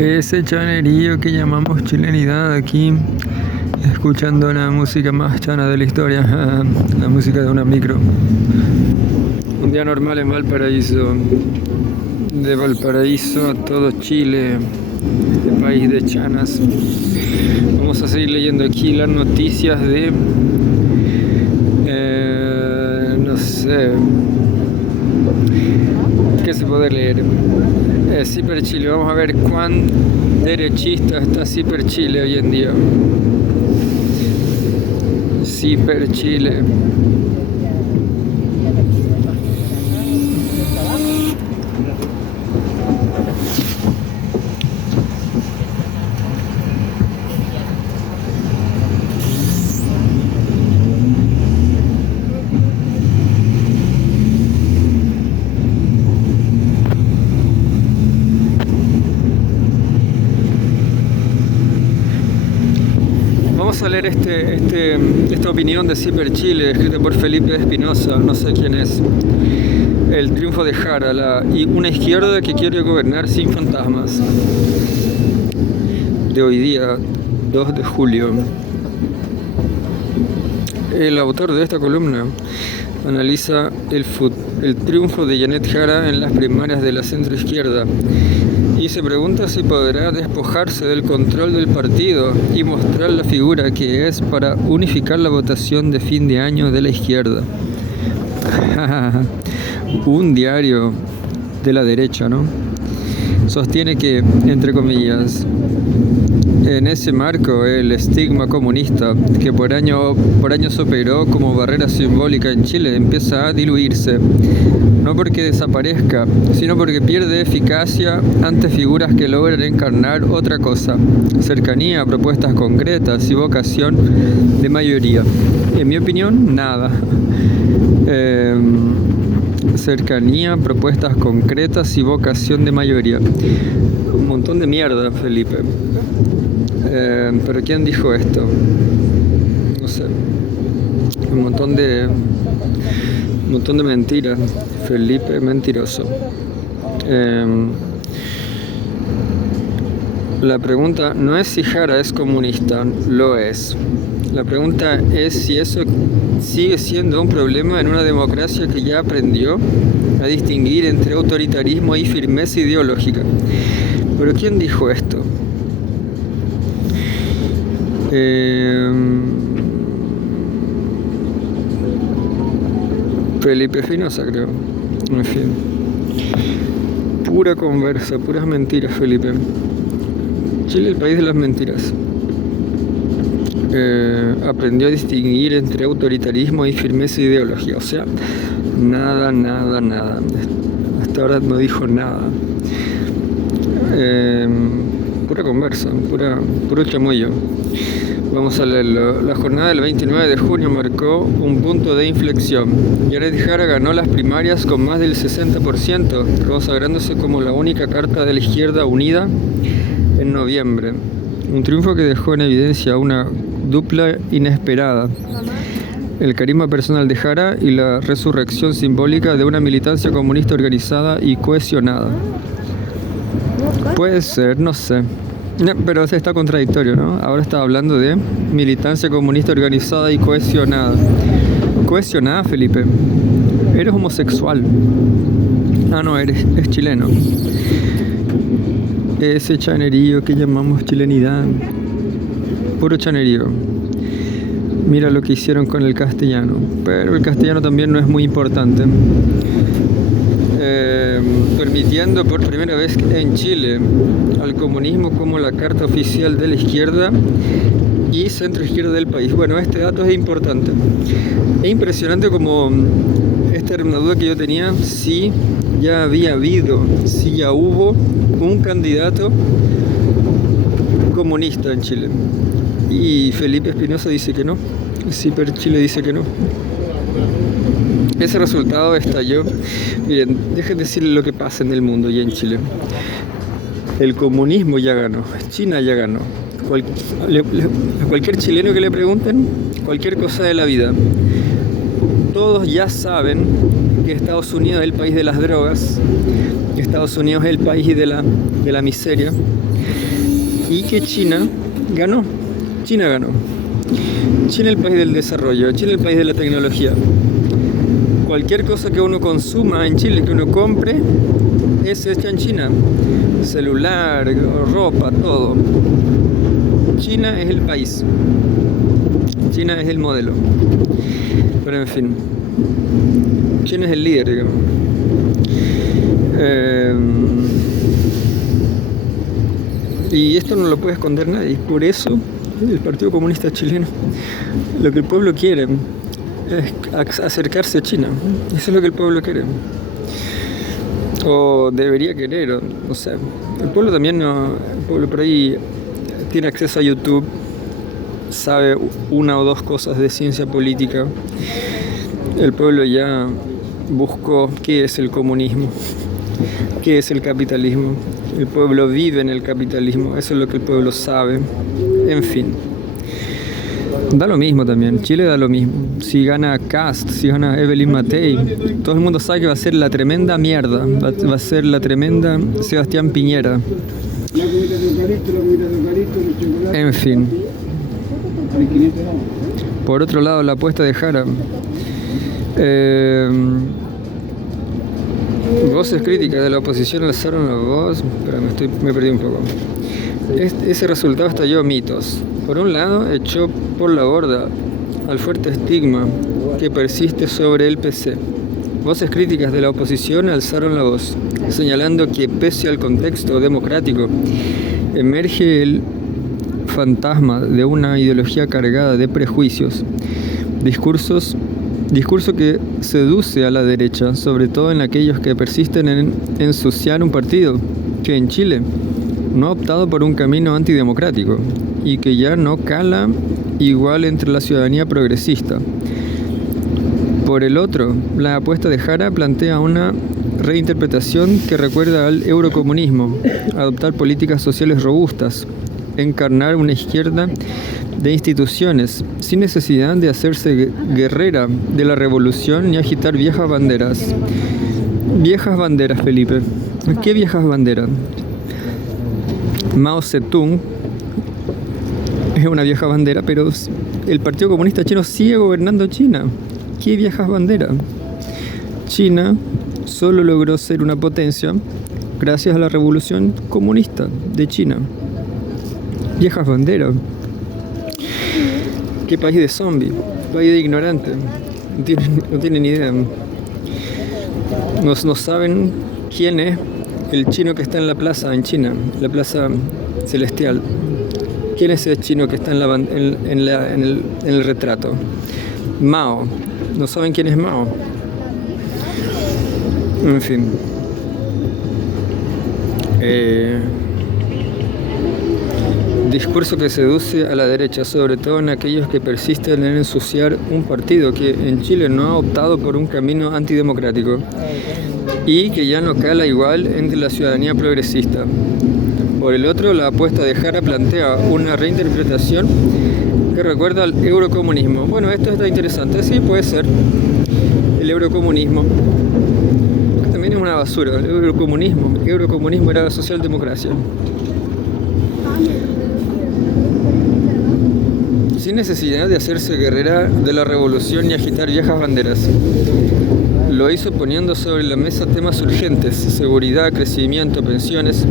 Ese chanerío que llamamos chilenidad aquí, escuchando la música más chana de la historia, la música de una micro. Un día normal en Valparaíso, de Valparaíso a todo Chile, este país de chanas. Vamos a seguir leyendo aquí las noticias de, no sé, ¿qué se puede leer? Ciper Chile, vamos a ver cuán derechista está Ciper Chile hoy en día. Ciper Chile. Vamos a leer esta opinión de Ciper Chile, escrita por Felipe Espinosa, no sé quién es. El triunfo de Jara, y una izquierda que quiere gobernar sin fantasmas. De hoy día, 2 de julio. El autor de esta columna analiza el triunfo de Janet Jara en las primarias de la centroizquierda y se pregunta si podrá despojarse del control del partido y mostrar la figura que es para unificar la votación de fin de año de la izquierda. Un diario de la derecha, ¿no? Sostiene que, entre comillas, en ese marco el estigma comunista que por años operó como barrera simbólica en Chile empieza a diluirse, no porque desaparezca, sino porque pierde eficacia ante figuras que logran encarnar otra cosa: cercanía, propuestas concretas y vocación de mayoría. En mi opinión, nada. Cercanía, propuestas concretas y vocación de mayoría. Un montón de mierda, Felipe. Pero ¿quién dijo esto? No sé. Un montón de mentiras. Felipe mentiroso. La pregunta no es si Jara es comunista, lo es. La pregunta es si eso sigue siendo un problema en una democracia que ya aprendió a distinguir entre autoritarismo y firmeza ideológica. Pero ¿quién dijo esto? Felipe Espinosa, creo. En fin. Pura conversa, puras mentiras, Felipe. Chile, el país de las mentiras. Aprendió a distinguir entre autoritarismo y firmeza ideológica. O sea, nada. Hasta ahora no dijo nada. Pura conversa, puro chamuyo. Vamos a leerlo. La jornada del 29 de junio marcó un punto de inflexión. Janet Jara ganó las primarias con más del 60%, consagrándose como la única carta de la izquierda unida en noviembre. Un triunfo que dejó en evidencia una dupla inesperada: el carisma personal de Jara y la resurrección simbólica de una militancia comunista organizada y cohesionada. Puede ser, no sé. Pero está contradictorio, ¿no? Ahora está hablando de militancia comunista organizada y cohesionada. ¿Cohesionada, Felipe? Eres homosexual. Ah, no, es chileno. Ese chanerío que llamamos chilenidad. Puro chanerío. Mira lo que hicieron con el castellano. Pero el castellano también no es muy importante. Permitiendo por primera vez en Chile al comunismo como la carta oficial de la izquierda y centroizquierda del país. Bueno, este dato es importante. Es impresionante como esta era una duda que yo tenía: si ya hubo un candidato comunista en Chile. Y Felipe Espinosa dice que no. Ciper Chile dice que no. Ese resultado estalló. Miren, dejen decirle lo que pasa en el mundo y en Chile. El comunismo ya ganó, China ya ganó. Cualquier chileno que le pregunten cualquier cosa de la vida, todos ya saben que Estados Unidos es el país de las drogas, que Estados Unidos es el país de la miseria, y que China ganó. China ganó. China es el país del desarrollo, China es el país de la tecnología. Cualquier cosa que uno consuma en Chile, que uno compre, es hecha en China. Celular, ropa, todo. China es el país. China es el modelo. Pero en fin, China es el líder, digamos. Y esto no lo puede esconder nadie. Por eso el Partido Comunista Chileno, lo que el pueblo quiere es acercarse a China. Eso es lo que el pueblo quiere. O debería querer, o no sé. El pueblo también, el pueblo por ahí tiene acceso a YouTube, sabe una o dos cosas de ciencia política. El pueblo ya buscó qué es el comunismo, qué es el capitalismo. El pueblo vive en el capitalismo, eso es lo que el pueblo sabe. En fin, da lo mismo también, Chile da lo mismo. Si gana Kast, si gana Evelyn Matei, todo el mundo sabe que va a ser la tremenda mierda, va a ser la tremenda Sebastián Piñera. En fin. Por otro lado, la apuesta de Jara. Voces críticas de la oposición alzaron la voz, pero me perdí un poco. Ese resultado estalló mitos. Por un lado, echó por la borda al fuerte estigma que persiste sobre el PC. Voces críticas de la oposición alzaron la voz, señalando que pese al contexto democrático, emerge el fantasma de una ideología cargada de prejuicios, discurso que seduce a la derecha, sobre todo en aquellos que persisten en ensuciar un partido que en Chile no ha optado por un camino antidemocrático y que ya no cala igual entre la ciudadanía progresista. Por el otro, la apuesta de Jara plantea una reinterpretación que recuerda al eurocomunismo, adoptar políticas sociales robustas, encarnar una izquierda de instituciones, sin necesidad de hacerse guerrera de la revolución ni agitar viejas banderas. Viejas banderas, Felipe. ¿Qué viejas banderas? Mao Zedong es una vieja bandera, pero el Partido Comunista Chino sigue gobernando China. ¿Qué viejas banderas? China solo logró ser una potencia gracias a la revolución comunista de China. Viejas banderas. ¿Qué país de zombies? País de ignorantes. No tienen idea. No saben quién es el chino que está en la plaza en China, la plaza celestial. ¿Quién es ese chino que está en el retrato? Mao. No saben quién es Mao. En fin. Discurso que seduce a la derecha, sobre todo en aquellos que persisten en ensuciar un partido que en Chile no ha optado por un camino antidemocrático y que ya no cala igual entre la ciudadanía progresista. Por el otro, la apuesta de Jara plantea una reinterpretación que recuerda al eurocomunismo. Bueno, esto está interesante, sí, puede ser. El eurocomunismo también es una basura. El eurocomunismo era la socialdemocracia. Sin necesidad de hacerse guerrera de la revolución ni agitar viejas banderas. Lo hizo poniendo sobre la mesa temas urgentes, seguridad, crecimiento, pensiones,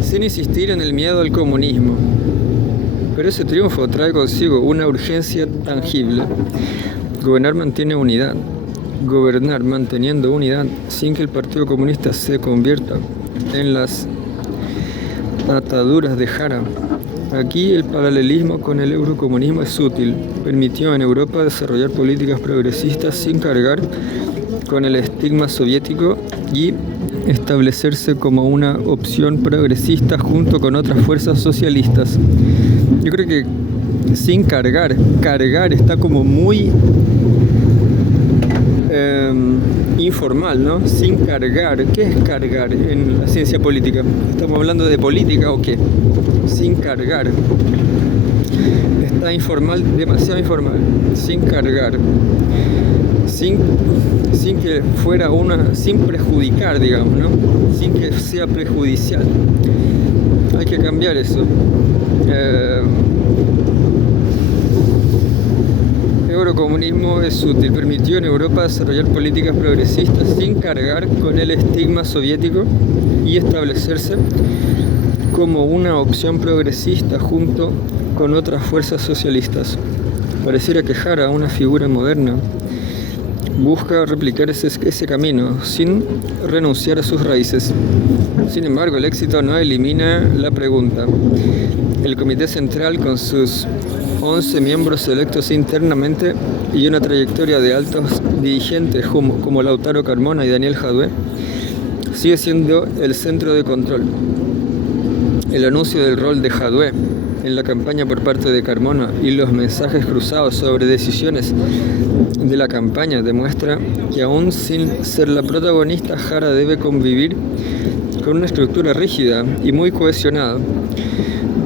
sin insistir en el miedo al comunismo. Pero ese triunfo trae consigo una urgencia tangible. Gobernar mantiene unidad. Gobernar manteniendo unidad sin que el Partido Comunista se convierta en las ataduras de Jara. Aquí el paralelismo con el eurocomunismo es útil. Permitió en Europa desarrollar políticas progresistas sin cargar con el estigma soviético y establecerse como una opción progresista junto con otras fuerzas socialistas. Yo creo que sin cargar está como muy informal, ¿no? Sin cargar. ¿Qué es cargar en la ciencia política? ¿Estamos hablando de política o qué? Sin cargar. Está informal, demasiado informal. Sin cargar. sin que fuera sin perjudicar, digamos, ¿no? Sin que sea prejudicial. Hay que cambiar eso. Eurocomunismo es útil, permitió en Europa desarrollar políticas progresistas sin cargar con el estigma soviético y establecerse como una opción progresista junto con otras fuerzas socialistas. Pareciera que Jara, una figura moderna, busca replicar ese camino sin renunciar a sus raíces. Sin embargo, el éxito no elimina la pregunta. El Comité Central, con sus 11 miembros electos internamente y una trayectoria de altos dirigentes como Lautaro Carmona y Daniel Jadue, sigue siendo el centro de control. El anuncio del rol de Jadue en la campaña por parte de Carmona y los mensajes cruzados sobre decisiones de la campaña demuestra que aún sin ser la protagonista, Jara debe convivir con una estructura rígida y muy cohesionada.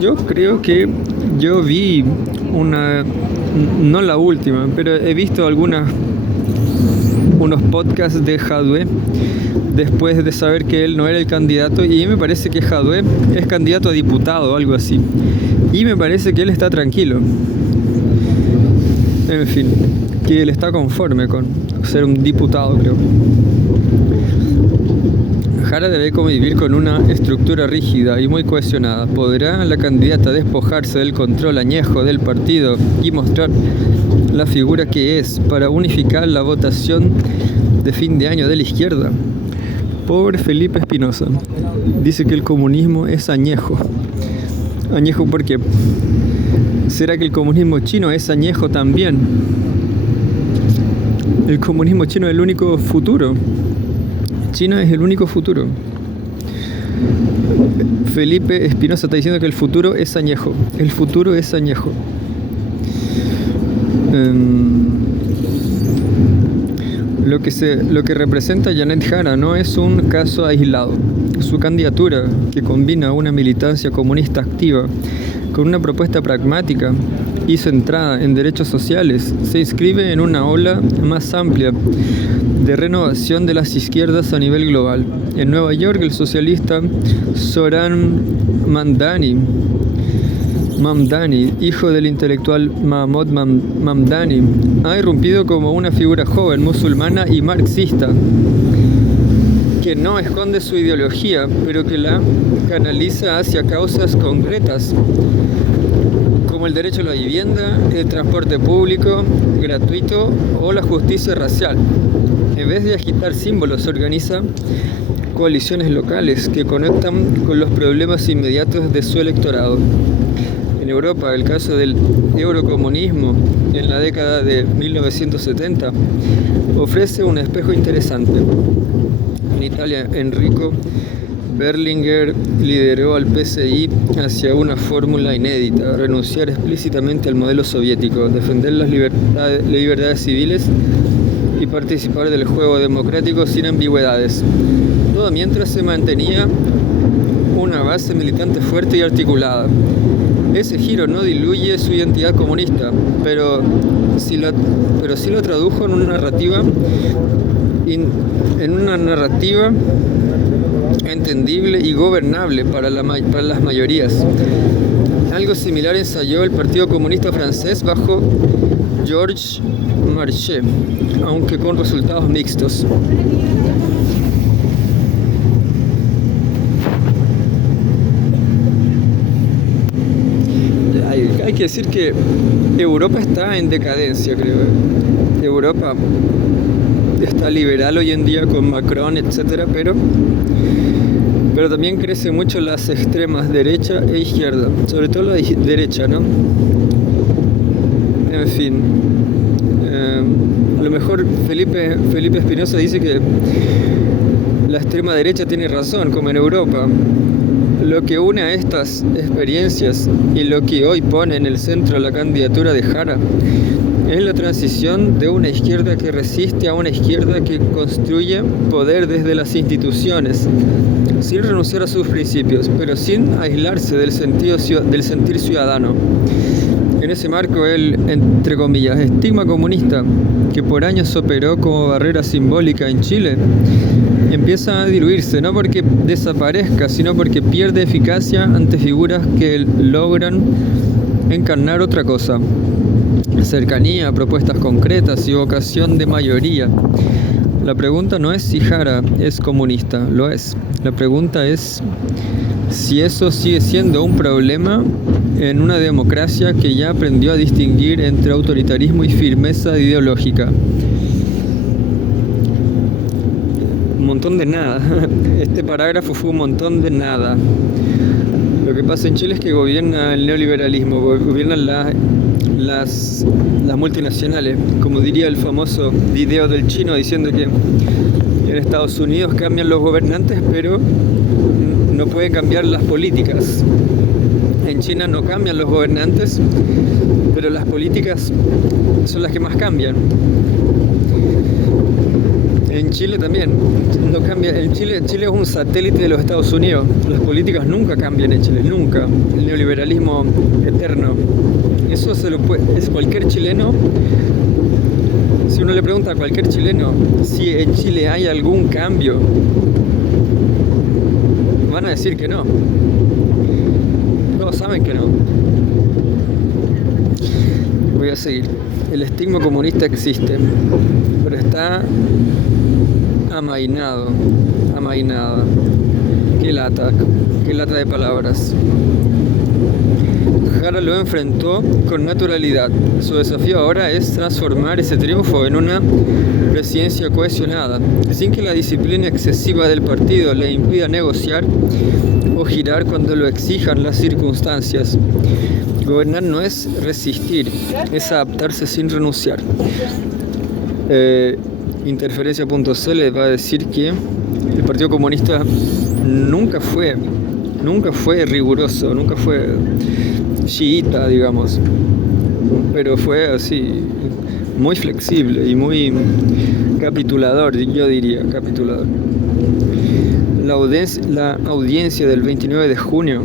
Yo creo que yo vi no la última, pero he visto unos podcasts de Jadue después de saber que él no era el candidato, y me parece que Jadue es candidato a diputado o algo así, y me parece que él está tranquilo, en fin, que él está conforme con ser un diputado, creo. Jara debe convivir con una estructura rígida y muy cohesionada. ¿Podrá la candidata despojarse del control añejo del partido y mostrar la figura que es para unificar la votación de fin de año de la izquierda? Pobre Felipe Espinosa. Dice que el comunismo es añejo. ¿Añejo por qué? ¿Será que el comunismo chino es añejo también? El comunismo chino es el único futuro. China es el único futuro. Felipe Espinosa está diciendo que el futuro es añejo. El futuro es añejo. Lo que representa Janet Jara no es un caso aislado. Su candidatura, que combina una militancia comunista activa con una propuesta pragmática y centrada en derechos sociales, se inscribe en una ola más amplia de renovación de las izquierdas a nivel global. En Nueva York, el socialista Zohran Mamdani, hijo del intelectual Mahmoud Mamdani, ha irrumpido como una figura joven, musulmana y marxista, que no esconde su ideología, pero que la canaliza hacia causas concretas, como el derecho a la vivienda, el transporte público gratuito o la justicia racial. En vez de agitar símbolos, organiza coaliciones locales que conectan con los problemas inmediatos de su electorado. En Europa, el caso del eurocomunismo en la década de 1970 ofrece un espejo interesante. En Italia, Enrico Berlinguer lideró al PSI hacia una fórmula inédita: renunciar explícitamente al modelo soviético, defender las libertades civiles y participar del juego democrático sin ambigüedades. Todo mientras se mantenía una base militante fuerte y articulada. Ese giro no diluye su identidad comunista, pero sí lo tradujo en una narrativa entendible y gobernable para las mayorías. Algo similar ensayó el Partido Comunista Francés bajo Georges Marchais, aunque con resultados mixtos. Hay que decir que Europa está en decadencia, creo. Europa está liberal hoy en día con Macron, etcétera, pero también crece mucho las extremas derecha e izquierda, sobre todo la derecha, ¿no? En fin, a lo mejor Felipe Espinosa dice que la extrema derecha tiene razón, como en Europa. Lo que une a estas experiencias y lo que hoy pone en el centro la candidatura de Jara es la transición de una izquierda que resiste a una izquierda que construye poder desde las instituciones, sin renunciar a sus principios, pero sin aislarse del sentir ciudadano. En ese marco, el, entre comillas, estigma comunista que por años operó como barrera simbólica en Chile, empieza a diluirse, no porque desaparezca, sino porque pierde eficacia ante figuras que logran encarnar otra cosa: cercanía, propuestas concretas y vocación de mayoría. La pregunta no es si Jara es comunista, lo es. La pregunta es si eso sigue siendo un problema en una democracia que ya aprendió a distinguir entre autoritarismo y firmeza ideológica. Un montón de nada. Este parágrafo fue un montón de nada. Lo que pasa en Chile es que gobierna el neoliberalismo, gobiernan las multinacionales, como diría el famoso video del chino diciendo que en Estados Unidos cambian los gobernantes, pero no puede cambiar las políticas. En China no cambian los gobernantes, pero las políticas son las que más cambian. En Chile también no cambia. Chile es un satélite de los Estados Unidos. Las políticas nunca cambian en Chile, nunca. El neoliberalismo eterno. Eso es cualquier chileno. Si uno le pregunta a cualquier chileno si en Chile hay algún cambio, van a decir que no. Todos saben que no. Voy a seguir. El estigma comunista existe, pero está amainado. Qué lata de palabras. Jara lo enfrentó con naturalidad. Su desafío ahora es transformar ese triunfo en una presidencia cohesionada, sin que la disciplina excesiva del partido le impida negociar o girar cuando lo exijan las circunstancias. Gobernar no es resistir, es adaptarse sin renunciar. Interferencia.cl va a decir que el Partido Comunista nunca fue riguroso, nunca fue chiita, digamos, pero fue así, muy flexible y muy capitulador, yo diría, capitulador. La audiencia del 29 de junio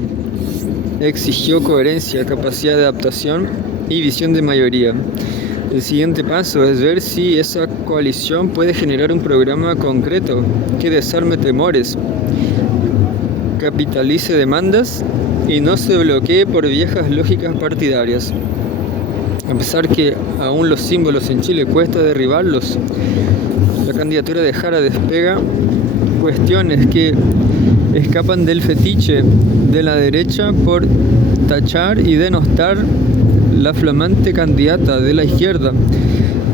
exigió coherencia, capacidad de adaptación y visión de mayoría. El siguiente paso es ver si esa coalición puede generar un programa concreto que desarme temores, capitalice demandas y no se bloquee por viejas lógicas partidarias. A pesar que aún los símbolos en Chile cuesta derribarlos, la candidatura de Jara despega cuestiones que escapan del fetiche de la derecha por tachar y denostar la flamante candidata de la izquierda,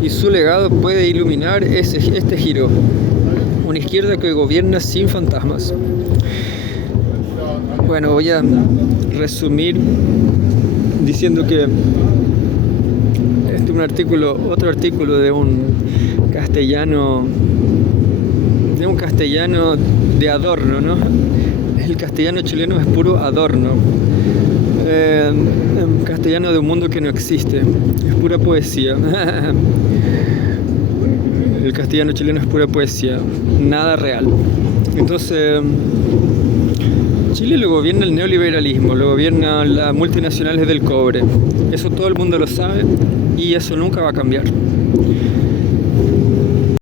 y su legado puede iluminar este giro, una izquierda que gobierna sin fantasmas. Bueno, voy a resumir diciendo que este es otro artículo de un castellano de adorno, ¿no? El castellano chileno es puro adorno. Castellano de un mundo que no existe, es pura poesía. El castellano chileno es pura poesía, nada real. Entonces, Chile lo gobierna el neoliberalismo, lo gobiernan las multinacionales del cobre. Eso todo el mundo lo sabe y eso nunca va a cambiar.